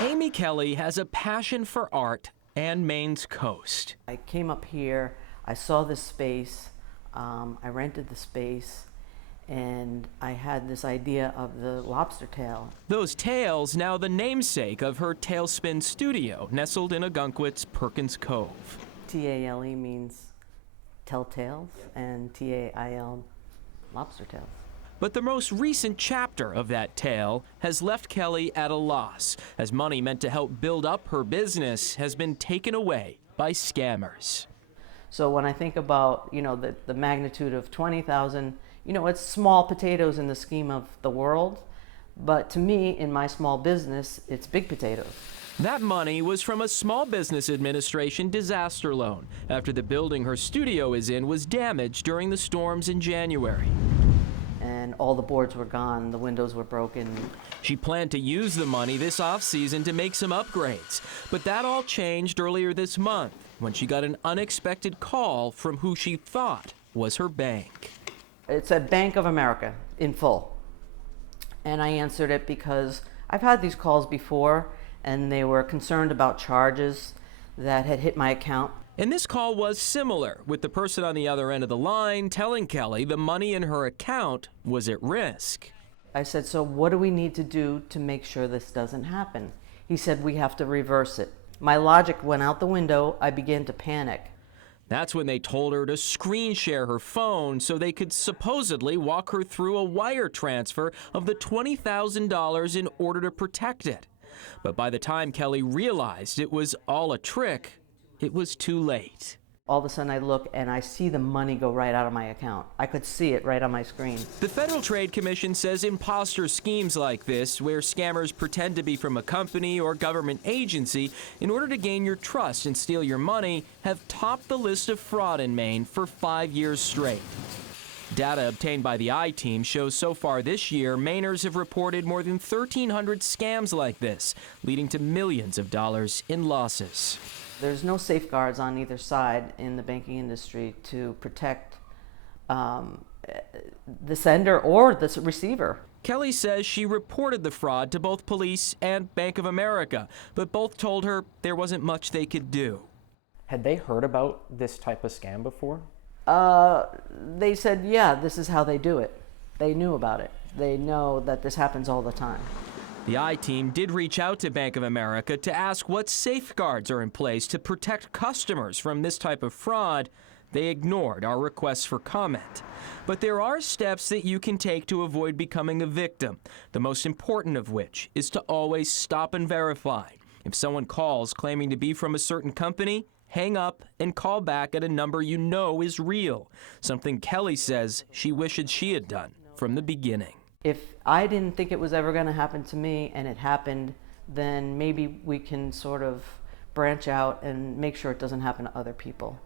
Amy Kelly has a passion for art and Maine's coast. I came up here, I saw this space, I rented the space, and I had this idea of the lobster tail. Those tails now the namesake of her tailspin studio, nestled in Ogunquit's Perkins Cove. T-A-L-E means telltales, and T-A-I-L, lobster tails. But the most recent chapter of that tale has left Kelly at a loss, as money meant to help build up her business has been taken away by scammers. So when I think about, the magnitude of 20,000, it's small potatoes in the scheme of the world, but to me, in my small business, it's big potatoes. That money was from a Small Business Administration disaster loan after the building her studio is in was damaged during the storms in January. And all the boards were gone, the windows were broken. She planned to use the money this off-season to make some upgrades, but that all changed earlier this month when she got an unexpected call from who she thought was her bank. It said Bank of America in full. And I answered it because I've had these calls before, and they were concerned about charges that had hit my account. And this call was similar, with the person on the other end of the line telling Kelly the money in her account was at risk. I said, so what do we need to do to make sure this doesn't happen? He said, we have to reverse it. My logic went out the window. I began to panic. That's when they told her to screen share her phone so they could supposedly walk her through a wire transfer of the $20,000 in order to protect it. But by the time Kelly realized it was all a trick, it was too late. All of a sudden I look and I see the money go right out of my account. I could see it right on my screen. The Federal Trade Commission says imposter schemes like this, where scammers pretend to be from a company or government agency in order to gain your trust and steal your money, have topped the list of fraud in Maine for 5 years straight. Data obtained by the I-Team shows so far this year, Mainers have reported more than 1,300 scams like this, leading to millions of dollars in losses. There's no safeguards on either side in the banking industry to protect the sender or the receiver. Kelly says she reported the fraud to both police and Bank of America, but both told her there wasn't much they could do. Had they heard about this type of scam before? They said, yeah, this is how they do it. They knew about it. They know that this happens all the time. The I-Team did reach out to Bank of America to ask what safeguards are in place to protect customers from this type of fraud. They ignored our requests for comment. But there are steps that you can take to avoid becoming a victim, the most important of which is to always stop and verify. If someone calls claiming to be from a certain company, hang up and call back at a number you know is real, something Kelly says she wishes she had done from the beginning. If I didn't think it was ever going to happen to me and it happened, then maybe we can sort of branch out and make sure it doesn't happen to other people.